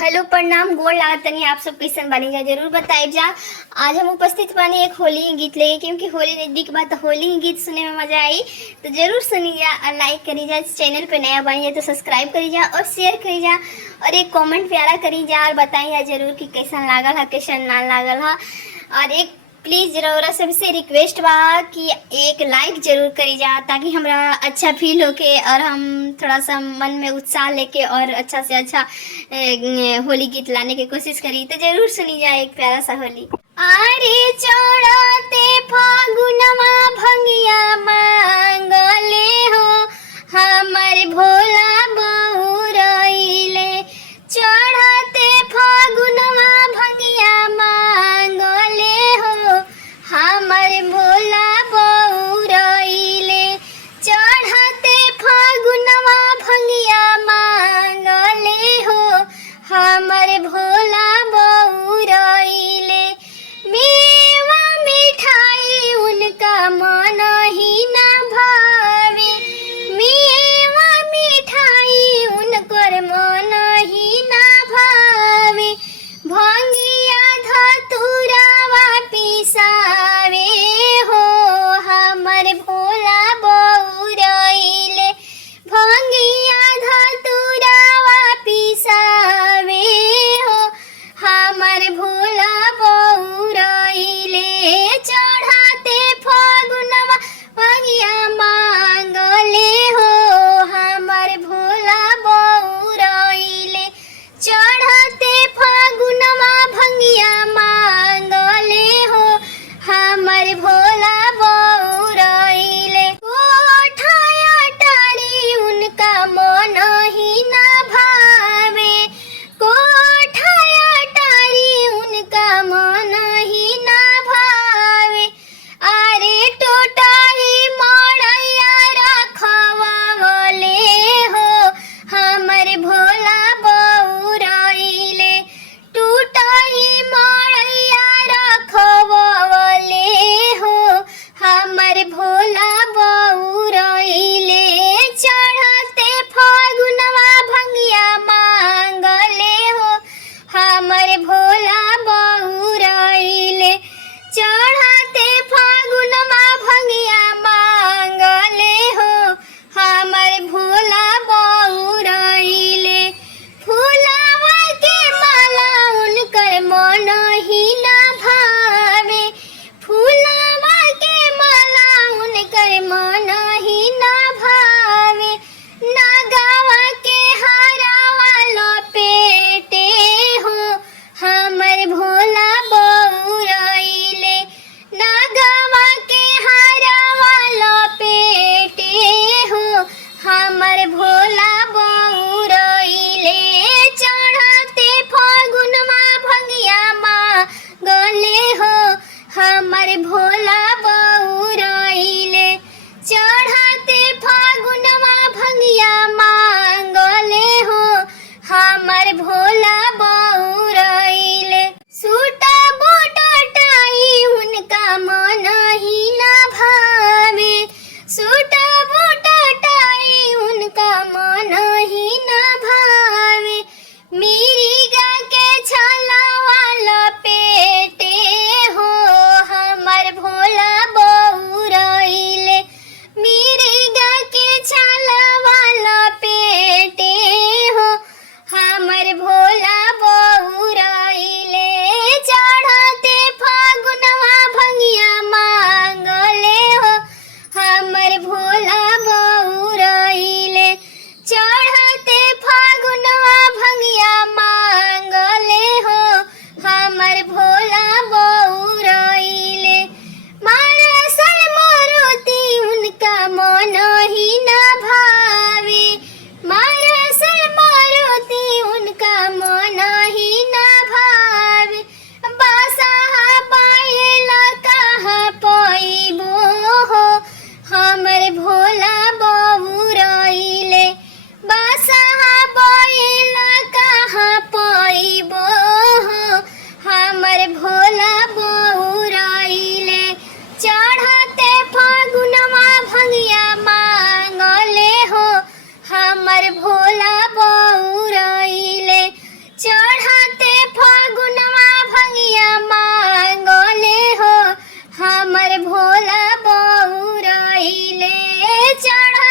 Hello प्रणाम गोड़ लागत तनी आप सब कैसन बानी जा जरूर बताइब जा। आज हम उपस्थित बानी एक होली के गीत लेके, क्योंकि होली नजदीक बा तो होली के गीत सुने में मजा आई। तो जरूर सुनी जा और लाइक करी जा। चैनल पे नया बानी जा तो सब्सक्राइब करी जा और शेयर करी जा और एक कमेंट प्यारा करी जा और बताई जा जरूर कि कैसन लागल है कैसन ना लागल है। और एक प्लीज़ जरूर सबसे रिक्वेस्ट बा कि एक लाइक जरूर करी जा ताकि हमरा अच्छा फील होके और हम थोड़ा सा मन में उत्साह लेके और अच्छा से अच्छा होली गीत लाने की कोशिश करी। तो जरूर सुनी जाए एक प्यारा सा होली। आरे चढ़ते फागुनमा भंगिया मांगले हो हमर भोला बहुरइले। चढ़ते फागुनमा भंगिया मांगले हो हमर भोला बहुरइले। चढ़ते फागुनमा भंगिया मांगले हो हमर भोला बहुरइले। मेवा मिठाई उनका मन ही ना भावे। मेवा मिठाई उनकर मन ही ना भावे। भंगिया धतुरावा पिसावे हो हमर भोला बहुरइले। भंगिया धतुरावा पिसावे हो हमर भोला बहुरइले। चढ़ते फागुनवा भंगिया मांगले हो हमर भोला बहुरइले। चढ़ते फागुनवा भंगिया मांगले हो हमर भोला बहुरइले। कोठाया टारी उनका मन ही ना भावे। कोठाया टारी उनका मन ही ना भावे। अरे टोटाही मड़ैया रखवावले हो हमर भोला बहुरइले। टूटाही मड़ैया रखवावले हो हमर भोला बहुरइले। चढ़ते फागुनवा भंगिया मांगले हो हमर भोला बहुरइले। चढ़ते फागुनवा भंगिया मांगले हो हमर भोला बहुरइले। फूलवा के माला उनकर मन ही ना भावे। फूलवा के माला उनकर मन ही ना भावे। नागवा के हारावा लपेटे हो हमर भोला बहुरइले। नागवा के हारावा लपेटे हो हमर भोला बहुरइले। चढ़ते फागुनमा भंगिया मांगले हो हमर भोला बहुरइले। चढ़ते फागुनमा भंगिया मांगले हो हमर भोला बहुरइले। सूटा बूटा टाई उनका मन ही ना भावे। सूटा बूटा टाई उनका मन ही ना भावे। मिरिगा के छलावा लपेटे हो हमर भोला बहुरइले। मिरिगा के छलावा लपेटे हो हमर भोला चढ़